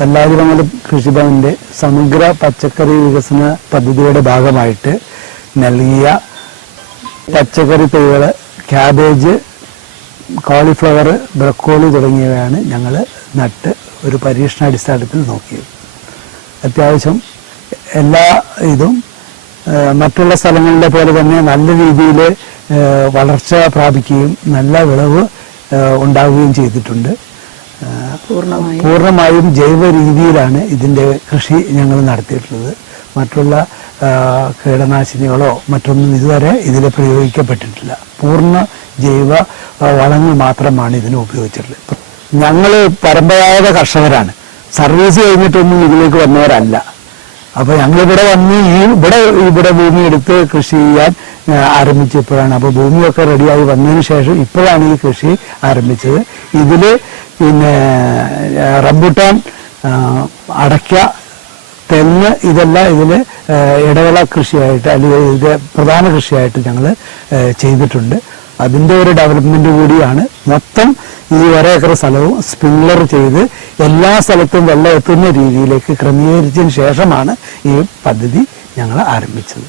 പല്ലാരിമംഗലം കൃഷിഭവന്റെ സമഗ്ര പച്ചക്കറി വികസന പദ്ധതിയുടെ ഭാഗമായിട്ട് നൽകിയ പച്ചക്കറി തൈകൾ, ക്യാബേജ്, കോളിഫ്ലവർ, ബ്രക്കോളി തുടങ്ങിയവയാണ് ഞങ്ങൾ നട്ട് ഒരു പരീക്ഷണാടിസ്ഥാനത്തിൽ നോക്കിയത്. അത്യാവശ്യം എല്ലാ ഇതും മറ്റുള്ള സ്ഥലങ്ങളിലെ പോലെ തന്നെ നല്ല രീതിയിൽ വളർച്ച പ്രാപിക്കുകയും നല്ല വിളവ് ഉണ്ടാവുകയും ചെയ്തിട്ടുണ്ട്. പൂർണ്ണമായും ജൈവ രീതിയിലാണ് ഇതിൻ്റെ കൃഷി ഞങ്ങൾ നടത്തിയിട്ടുള്ളത്. മറ്റുള്ള കീടനാശിനികളോ മറ്റൊന്നും ഇതുവരെ ഇതിൽ പ്രയോഗിക്കപ്പെട്ടിട്ടില്ല. പൂർണ്ണ ജൈവ വളങ്ങൾ മാത്രമാണ് ഇതിന് ഉപയോഗിച്ചിട്ടുള്ളത്. ഞങ്ങൾ പരമ്പരാഗത കർഷകരാണ്, സർവീസ് കഴിഞ്ഞിട്ടൊന്നും ഇതിലേക്ക് വന്നവരല്ല. അപ്പോൾ ഞങ്ങളിവിടെ വന്ന് ഇവിടെ ഭൂമി എടുത്ത് കൃഷി ചെയ്യാൻ ആരംഭിച്ചപ്പോഴാണ്. അപ്പോൾ ഭൂമിയൊക്കെ റെഡിയായി വന്നതിന് ശേഷം ഇപ്പോഴാണ് ഈ കൃഷി ആരംഭിച്ചത്. ഇതിൽ പിന്നെ റംബുട്ടാൻ, അടയ്ക്ക, തെങ്ങ് ഇതെല്ലാം ഇതിൽ ഇടവിള കൃഷിയായിട്ട് അല്ലെങ്കിൽ ഇതിൻ്റെ പ്രധാന കൃഷിയായിട്ട് ഞങ്ങൾ ചെയ്തിട്ടുണ്ട്. അതിൻ്റെ ഒരു ഡെവലപ്മെൻറ്റ് കൂടിയാണ്. മൊത്തം ഈ 1 ഏക്കർ സ്ഥലവും സ്പ്രിംഗ്ലർ ചെയ്ത് എല്ലാ സ്ഥലത്തും വെള്ളം എത്തുന്ന രീതിയിലേക്ക് ക്രമീകരിച്ചതിന് ശേഷമാണ് ഈ പദ്ധതി ഞങ്ങൾ ആരംഭിച്ചത്.